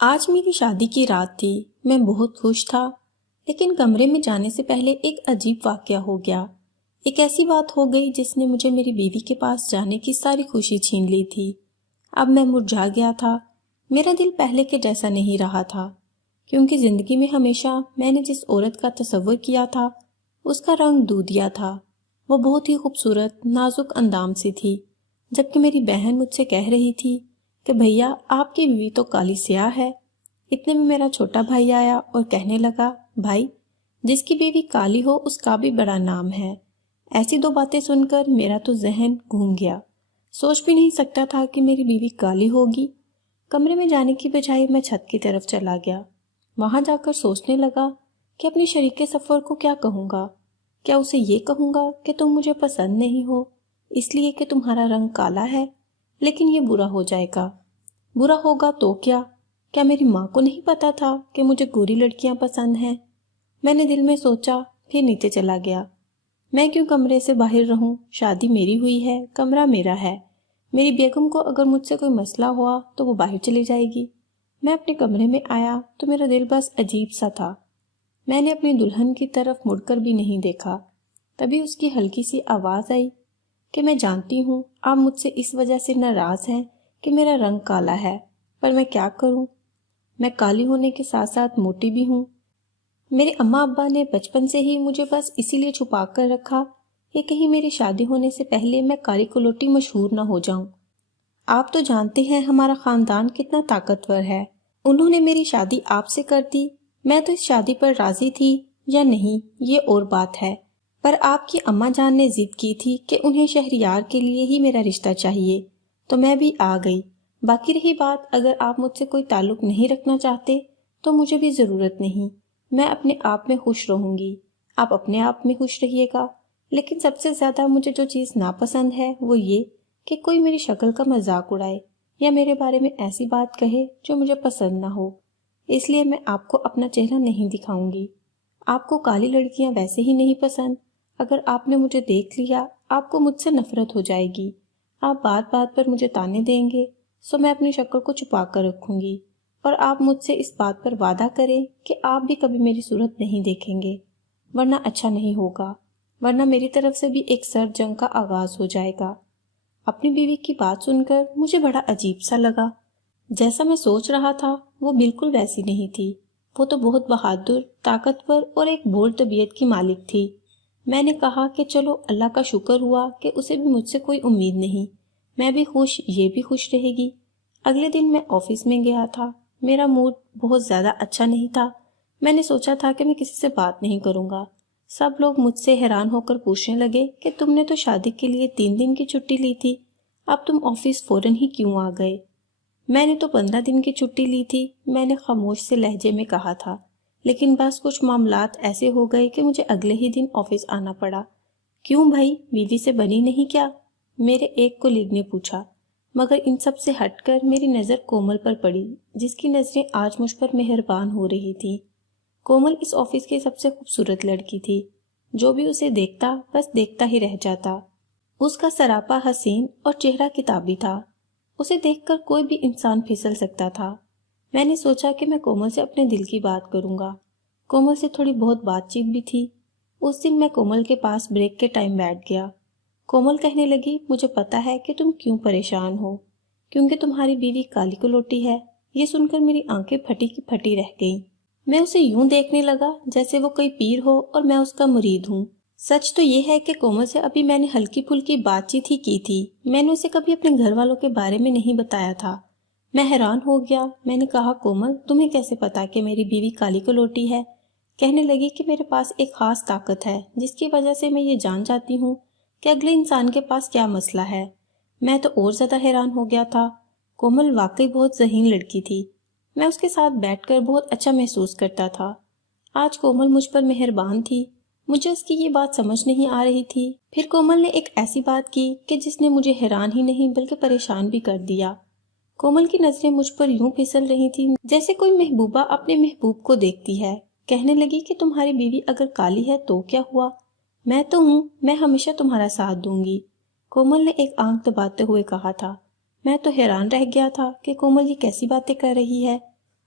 آج میری شادی کی رات تھی۔ میں بہت خوش تھا، لیکن کمرے میں جانے سے پہلے ایک عجیب واقعہ ہو گیا۔ ایک ایسی بات ہو گئی جس نے مجھے میری بیوی کے پاس جانے کی ساری خوشی چھین لی تھی۔ اب میں مرجھا گیا تھا۔ میرا دل پہلے کے جیسا نہیں رہا تھا، کیونکہ زندگی میں ہمیشہ میں نے جس عورت کا تصور کیا تھا اس کا رنگ دودھیا تھا۔ وہ بہت ہی خوبصورت، نازک اندام سی تھی، جبکہ میری بہن مجھ سے کہہ رہی تھی کہ بھیا آپ کی بیوی تو کالی سیاہ ہے۔ اتنے میں میرا چھوٹا بھائی آیا اور کہنے لگا، بھائی جس کی بیوی کالی ہو اس کا بھی بڑا نام ہے۔ ایسی دو باتیں سن کر میرا تو ذہن گھوم گیا۔ سوچ بھی نہیں سکتا تھا کہ میری بیوی کالی ہوگی۔ کمرے میں جانے کی بجائے میں چھت کی طرف چلا گیا۔ وہاں جا کر سوچنے لگا کہ اپنے شریک سفر کو کیا کہوں گا۔ کیا اسے یہ کہوں گا کہ تم مجھے پسند نہیں ہو اس لیے کہ تمہارا رنگ کالا ہے؟ لیکن یہ برا ہو جائے گا۔ برا ہوگا تو کیا میری ماں کو نہیں پتا تھا کہ مجھے گوری لڑکیاں پسند ہیں؟ میں نے دل میں سوچا، پھر نیچے چلا گیا۔ میں کیوں کمرے سے باہر رہوں؟ شادی میری ہوئی ہے، کمرہ میرا ہے۔ میری بیگم کو اگر مجھ سے کوئی مسئلہ ہوا تو وہ باہر چلی جائے گی۔ میں اپنے کمرے میں آیا تو میرا دل بس عجیب سا تھا۔ میں نے اپنی دلہن کی طرف مڑ کر بھی نہیں دیکھا۔ تبھی اس کی ہلکی سی آواز آئی کہ میں جانتی ہوں آپ مجھ سے اس وجہ سے ناراض ہیں کہ میرا رنگ کالا ہے، پر میں کیا کروں؟ میں کالی ہونے کے ساتھ ساتھ موٹی بھی ہوں۔ میرے اماں ابا نے بچپن سے ہی مجھے بس اسی لیے چھپا کر رکھا کہ کہیں میری شادی ہونے سے پہلے میں کالی کلوٹی مشہور نہ ہو جاؤں۔ آپ تو جانتے ہیں ہمارا خاندان کتنا طاقتور ہے۔ انہوں نے میری شادی آپ سے کر دی۔ میں تو اس شادی پر راضی تھی یا نہیں یہ اور بات ہے، پر آپ کی اماں جان نے ضد کی تھی کہ انہیں شہریار کے لیے ہی میرا رشتہ چاہیے، تو میں بھی آ گئی۔ باقی رہی بات، اگر آپ مجھ سے کوئی تعلق نہیں رکھنا چاہتے تو مجھے بھی ضرورت نہیں۔ میں اپنے آپ میں خوش رہوں گی، آپ اپنے آپ میں خوش رہیے گا۔ لیکن سب سے زیادہ مجھے جو چیز ناپسند ہے وہ یہ کہ کوئی میری شکل کا مذاق اڑائے یا میرے بارے میں ایسی بات کہے جو مجھے پسند نہ ہو۔ اس لیے میں آپ کو اپنا چہرہ نہیں دکھاؤں گی۔ آپ کو کالی لڑکیاں ویسے ہی نہیں پسند۔ اگر آپ نے مجھے دیکھ لیا آپ کو مجھ سے نفرت ہو جائے گی۔ آپ بات بات پر مجھے تانے دیں گے، سو میں اپنی شکل کو چھپا کر رکھوں گی، اور آپ مجھ سے اس بات پر وعدہ کریں کہ آپ بھی کبھی میری صورت نہیں دیکھیں گے، ورنہ اچھا نہیں ہوگا، ورنہ میری طرف سے بھی ایک سرد جنگ کا آغاز ہو جائے گا۔ اپنی بیوی کی بات سن کر مجھے بڑا عجیب سا لگا۔ جیسا میں سوچ رہا تھا وہ بالکل ویسی نہیں تھی۔ وہ تو بہت بہادر، طاقتور اور ایک بولڈ طبیعت کی مالک تھی۔ میں نے کہا کہ چلو اللہ کا شکر ہوا کہ اسے بھی مجھ سے کوئی امید نہیں، میں بھی خوش، یہ بھی خوش رہے گی۔ اگلے دن میں آفس میں گیا تھا۔ میرا موڈ بہت زیادہ اچھا نہیں تھا۔ میں نے سوچا تھا کہ میں کسی سے بات نہیں کروں گا۔ سب لوگ مجھ سے حیران ہو کر پوچھنے لگے کہ تم نے تو شادی کے لیے 3 دن کی چھٹی لی تھی، اب تم آفس فوراً ہی کیوں آ گئے؟ میں نے تو 15 دن کی چھٹی لی تھی، میں نے خاموش سے لہجے میں کہا تھا، لیکن بس کچھ معاملات ایسے ہو گئے کہ مجھے اگلے ہی دن آفس آنا پڑا۔ کیوں بھائی، بیوی سے بنی نہیں کیا؟ میرے ایک کولیگ نے پوچھا، مگر ان سب سے ہٹ کر میری نظر کومل پر پڑی، جس کی نظریں آج مجھ پر مہربان ہو رہی تھی۔ کومل اس آفس کی سب سے خوبصورت لڑکی تھی۔ جو بھی اسے دیکھتا بس دیکھتا ہی رہ جاتا۔ اس کا سراپا حسین اور چہرہ کتابی تھا۔ اسے دیکھ کر کوئی بھی انسان پھسل سکتا تھا۔ میں نے سوچا کہ میں کومل سے اپنے دل کی بات کروں گا۔ کومل سے تھوڑی بہت بات چیت بھی تھی۔ اس دن میں کومل کے پاس بریک کے ٹائم بیٹھ گیا۔ کومل کہنے لگی، مجھے پتا ہے کہ تم کیوں پریشان ہو، کیونکہ تمہاری بیوی کالی کلوٹی ہے۔ یہ سن کر میری آنکھیں پھٹی کی پھٹی رہ گئیں۔ میں اسے یوں دیکھنے لگا جیسے وہ کوئی پیر ہو اور میں اس کا مرید ہوں۔ سچ تو یہ ہے کہ کومل سے ابھی میں نے ہلکی پھلکی بات چیت ہی کی تھی۔ میں نے اسے کبھی اپنے گھر والوں کے بارے میں نہیں بتایا تھا۔ میں حیران ہو گیا۔ میں نے کہا، کومل تمہیں کیسے پتا کہ میری بیوی کالی کلوٹی ہے؟ کہنے لگی کہ میرے پاس ایک خاص طاقت ہے جس کی وجہ سے میں یہ جان جاتی ہوں کہ اگلے انسان کے پاس کیا مسئلہ ہے۔ میں تو اور زیادہ حیران ہو گیا تھا۔ کومل واقعی بہت ذہین لڑکی تھی۔ میں اس کے ساتھ بیٹھ کر بہت اچھا محسوس کرتا تھا۔ آج کومل مجھ پر مہربان تھی۔ مجھے اس کی یہ بات سمجھ نہیں آ رہی تھی۔ پھر کومل نے ایک ایسی بات کی کہ جس نے مجھے حیران ہی نہیں بلکہ پریشان بھی کر دیا۔ کومل کی نظریں مجھ پر یوں پھسل رہی تھیں جیسے کوئی محبوبہ اپنے محبوب کو دیکھتی ہے۔ کہنے لگی کہ تمہاری بیوی اگر کالی ہے تو کیا ہوا؟ میں تو ہوں، میں ہمیشہ تمہارا ساتھ دوں گی، کومل نے ایک آنکھ دباتے ہوئے کہا تھا۔ میں تو حیران رہ گیا تھا کہ کومل یہ کیسی باتیں کر رہی ہے۔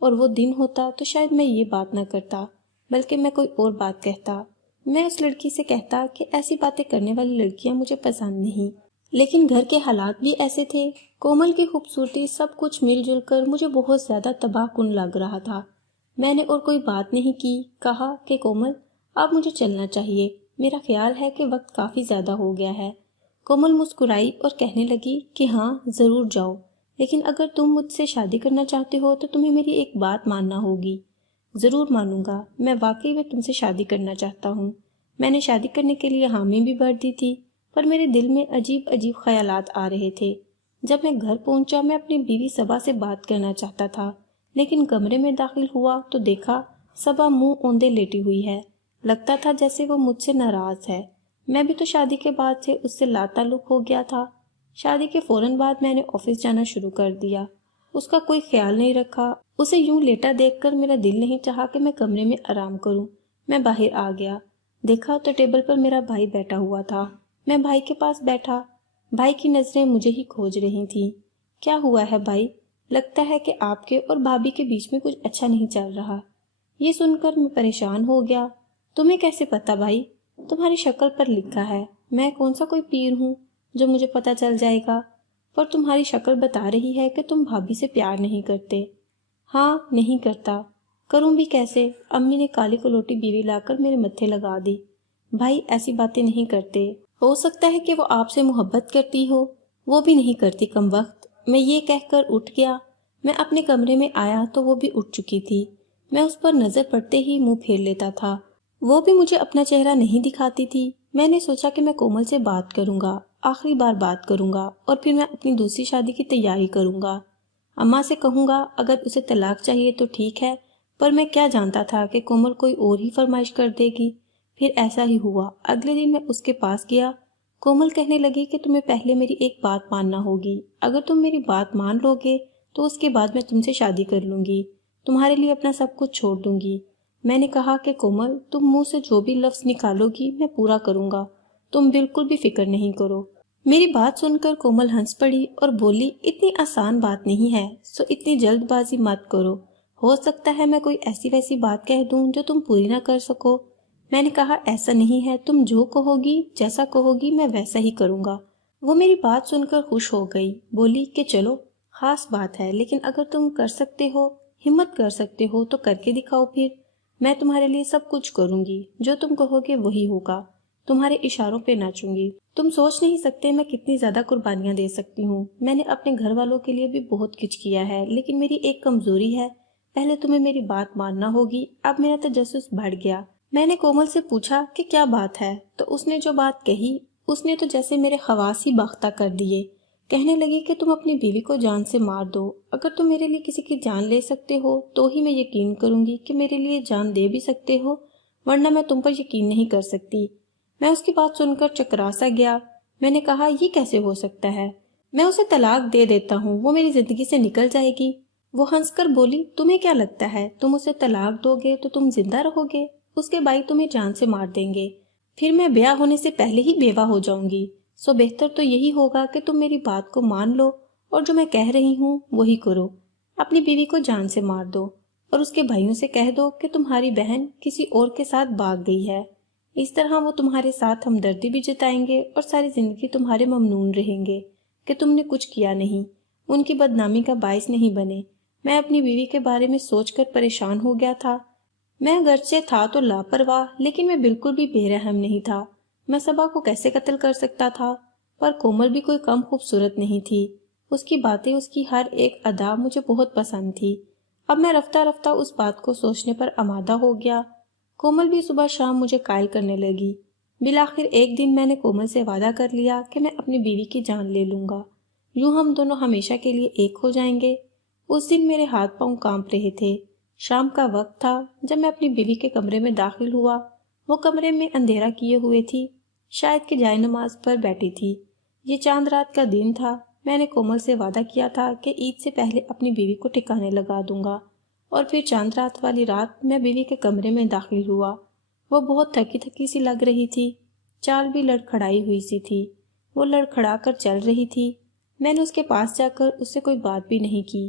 اور وہ دن ہوتا تو شاید میں یہ بات نہ کرتا، بلکہ میں کوئی اور بات کہتا۔ میں اس لڑکی سے کہتا کہ ایسی باتیں کرنے والی لڑکیاں مجھے پسند نہیں، لیکن گھر کے حالات بھی ایسے تھے۔ کومل کی خوبصورتی سب کچھ مل جل کر مجھے بہت زیادہ تباہ کن لگ رہا تھا۔ میں نے اور کوئی بات نہیں کی، کہا کہ کومل اب مجھے چلنا چاہیے، میرا خیال ہے کہ وقت کافی زیادہ ہو گیا ہے۔ کومل مسکرائی اور کہنے لگی کہ ہاں ضرور جاؤ، لیکن اگر تم مجھ سے شادی کرنا چاہتے ہو تو تمہیں میری ایک بات ماننا ہوگی۔ ضرور مانوں گا، میں واقعی میں تم سے شادی کرنا چاہتا ہوں۔ میں نے شادی کرنے کے لیے حامی بھی بھر دی تھی، پر میرے دل میں عجیب عجیب خیالات آ رہے تھے۔ جب میں گھر پہنچا میں اپنی بیوی صبا سے بات کرنا چاہتا تھا، لیکن کمرے میں داخل ہوا تو دیکھا صبا منہ اوندے لیٹی ہوئی ہے۔ لگتا تھا جیسے وہ مجھ سے ناراض ہے۔ میں بھی تو شادی کے بعد سے اس سے لا تعلق ہو گیا تھا۔ شادی کے فوراً بعد میں نے آفس جانا شروع کر دیا، اس کا کوئی خیال نہیں رکھا۔ اسے یوں لیٹا دیکھ کر میرا دل نہیں چاہا کہ میں کمرے میں آرام کروں۔ میں باہر آ گیا، دیکھا تو ٹیبل پر میرا بھائی بیٹھا ہوا تھا۔ میں بھائی کے پاس بیٹھا، بھائی کی نظریں مجھے ہی کھوج رہی تھیں۔ کیا ہوا ہے بھائی؟ لگتا ہے کہ آپ کے اور بھابھی کے بیچ میں کچھ اچھا نہیں چل رہا۔ یہ سن کر میں پریشان ہو گیا۔ تمہیں کیسے پتا بھائی؟ تمہاری شکل پر لکھا ہے۔ میں کون سا کوئی پیر ہوں جو مجھے پتا چل جائے گا؟ پر تمہاری شکل بتا رہی ہے کہ تم بھابھی سے پیار نہیں کرتے۔ ہاں نہیں کرتا، کروں بھی کیسے؟ امی نے کالی کلوٹی بیوی لا کر میرے متھے لگا دی۔ بھائی ایسی باتیں نہیں کرتے، ہو سکتا ہے کہ وہ آپ سے محبت کرتی ہو، وہ بھی نہیں کرتی کم وقت۔ میں یہ کہہ کر اٹھ گیا۔ میں اپنے کمرے میں آیا تو وہ بھی اٹھ چکی تھی۔ میں اس پر نظر پڑتے ہی منہ پھیر لیتا تھا۔ وہ بھی مجھے اپنا چہرہ نہیں دکھاتی تھی۔ میں نے سوچا کہ میں کومل سے بات کروں گا، آخری بار بات کروں گا، اور پھر میں اپنی دوسری شادی کی تیاری کروں گا۔ اماں سے کہوں گا اگر اسے طلاق چاہیے تو ٹھیک ہے، پر میں کیا جانتا تھا کہ کومل کوئی اور ہی فرمائش کر دے گی۔ پھر ایسا ہی ہوا۔ اگلے دن میں اس کے پاس گیا۔ کومل کہنے لگی کہ تمہیں پہلے میری ایک بات ماننا ہوگی، اگر تم میری بات مان لو گے تو اس کے بعد میں تم سے شادی کر لوں گی، تمہارے لیے اپنا سب کچھ چھوڑ دوں گی۔ میں نے کہا کہ کومل تم منہ سے جو بھی لفظ نکالو گی میں پورا کروں گا، تم بالکل بھی فکر نہیں کرو۔ میری بات سن کر کومل ہنس پڑی اور بولی اتنی آسان بات نہیں ہے، سو اتنی جلد بازی مت کرو، ہو سکتا ہے میں کوئی ایسی ویسی بات کہہ دوں جو تم پوری نہ کر سکو۔ میں نے کہا ایسا نہیں ہے، تم جو کہو گی جیسا کہو گی میں ویسا ہی کروں گا۔ وہ میری بات سن کر خوش ہو گئی، بولی کہ چلو خاص بات ہے، لیکن اگر تم کر سکتے ہو، ہمت کر سکتے ہو تو کر کے دکھاؤ، پھر میں تمہارے لیے سب کچھ کروں گی، جو تم کہو گے وہی ہوگا، تمہارے اشاروں پہ ناچوں گی۔ تم سوچ نہیں سکتے میں کتنی زیادہ قربانیاں دے سکتی ہوں۔ میں نے اپنے گھر والوں کے لیے بھی بہت کچھ کیا ہے، لیکن میری ایک کمزوری ہے، پہلے تمہیں میری بات ماننا ہوگی۔ اب میرا تجسس بڑھ گیا۔ میں نے کومل سے پوچھا کہ کیا بات ہے، تو اس نے جو بات کہی اس نے تو جیسے میرے خواص ہی باختہ کر دیے۔ کہنے لگی کہ تم اپنی بیوی کو جان سے مار دو، اگر تم میرے لیے کسی کی جان لے سکتے ہو تو ہی میں یقین کروں گی کہ میرے لیے جان دے بھی سکتے ہو، ورنہ میں تم پر یقین نہیں کر سکتی۔ میں اس کی بات سن کر چکرا سا گیا۔ میں نے کہا یہ کیسے ہو سکتا ہے؟ میں اسے طلاق دے دیتا ہوں، وہ میری زندگی سے نکل جائے گی۔ وہ ہنس کر بولی تمہیں کیا لگتا ہے تم اسے طلاق دو گے تو تم زندہ رہو گے؟ اس کے بھائی تمہیں جان سے مار دیں گے، پھر میں بیاہ ہونے سے پہلے ہی بیوہ ہو جاؤں گی۔ سو بہتر تو یہی ہوگا کہ تم میری بات کو مان لو اور جو میں کہہ رہی ہوں وہی کرو۔ اپنی بیوی کو جان سے مار دو اور اس کے بھائیوں سے کہہ دو کہ تمہاری بہن کسی اور کے ساتھ بھاگ گئی ہے۔ اس طرح وہ تمہارے ساتھ ہمدردی بھی جتائیں گے اور ساری زندگی تمہارے ممنون رہیں گے کہ تم نے کچھ کیا نہیں، ان کی بدنامی کا باعث نہیں بنے۔ میں اپنی بیوی کے بارے میں سوچ کر پریشان ہو گیا تھا۔ میں اگرچہ تھا تو لاپرواہ، لیکن میں بالکل بھی بے رحم نہیں تھا۔ میں صبا کو کیسے قتل کر سکتا تھا؟ پر کومل بھی کوئی کم خوبصورت نہیں تھی، اس کی باتیں، اس کی ہر ایک ادا مجھے بہت پسند تھی۔ اب میں رفتہ رفتہ اس بات کو سوچنے پر آمادہ ہو گیا۔ کومل بھی صبح شام مجھے قائل کرنے لگی۔ بالآخر ایک دن میں نے کومل سے وعدہ کر لیا کہ میں اپنی بیوی کی جان لے لوں گا، یوں ہم دونوں ہمیشہ کے لیے ایک ہو جائیں گے۔ اس دن میرے ہاتھ پاؤں کانپ رہے تھے۔ شام کا وقت تھا جب میں اپنی بیوی کے کمرے میں داخل ہوا۔ وہ کمرے میں اندھیرا کیے ہوئے تھی، شاید کہ جائے نماز پر بیٹھی تھی۔ یہ چاند رات کا دن تھا۔ میں نے کومل سے وعدہ کیا تھا کہ عید سے پہلے اپنی بیوی کو ٹھکانے لگا دوں گا، اور پھر چاند رات والی رات میں بیوی کے کمرے میں داخل ہوا۔ وہ بہت تھکی تھکی سی لگ رہی تھی، چال بھی لڑکھڑائی ہوئی سی تھی، وہ لڑکھڑا کر چل رہی تھی۔ میں نے اس کے پاس جا کر اس سے کوئی بات بھی نہیں کی۔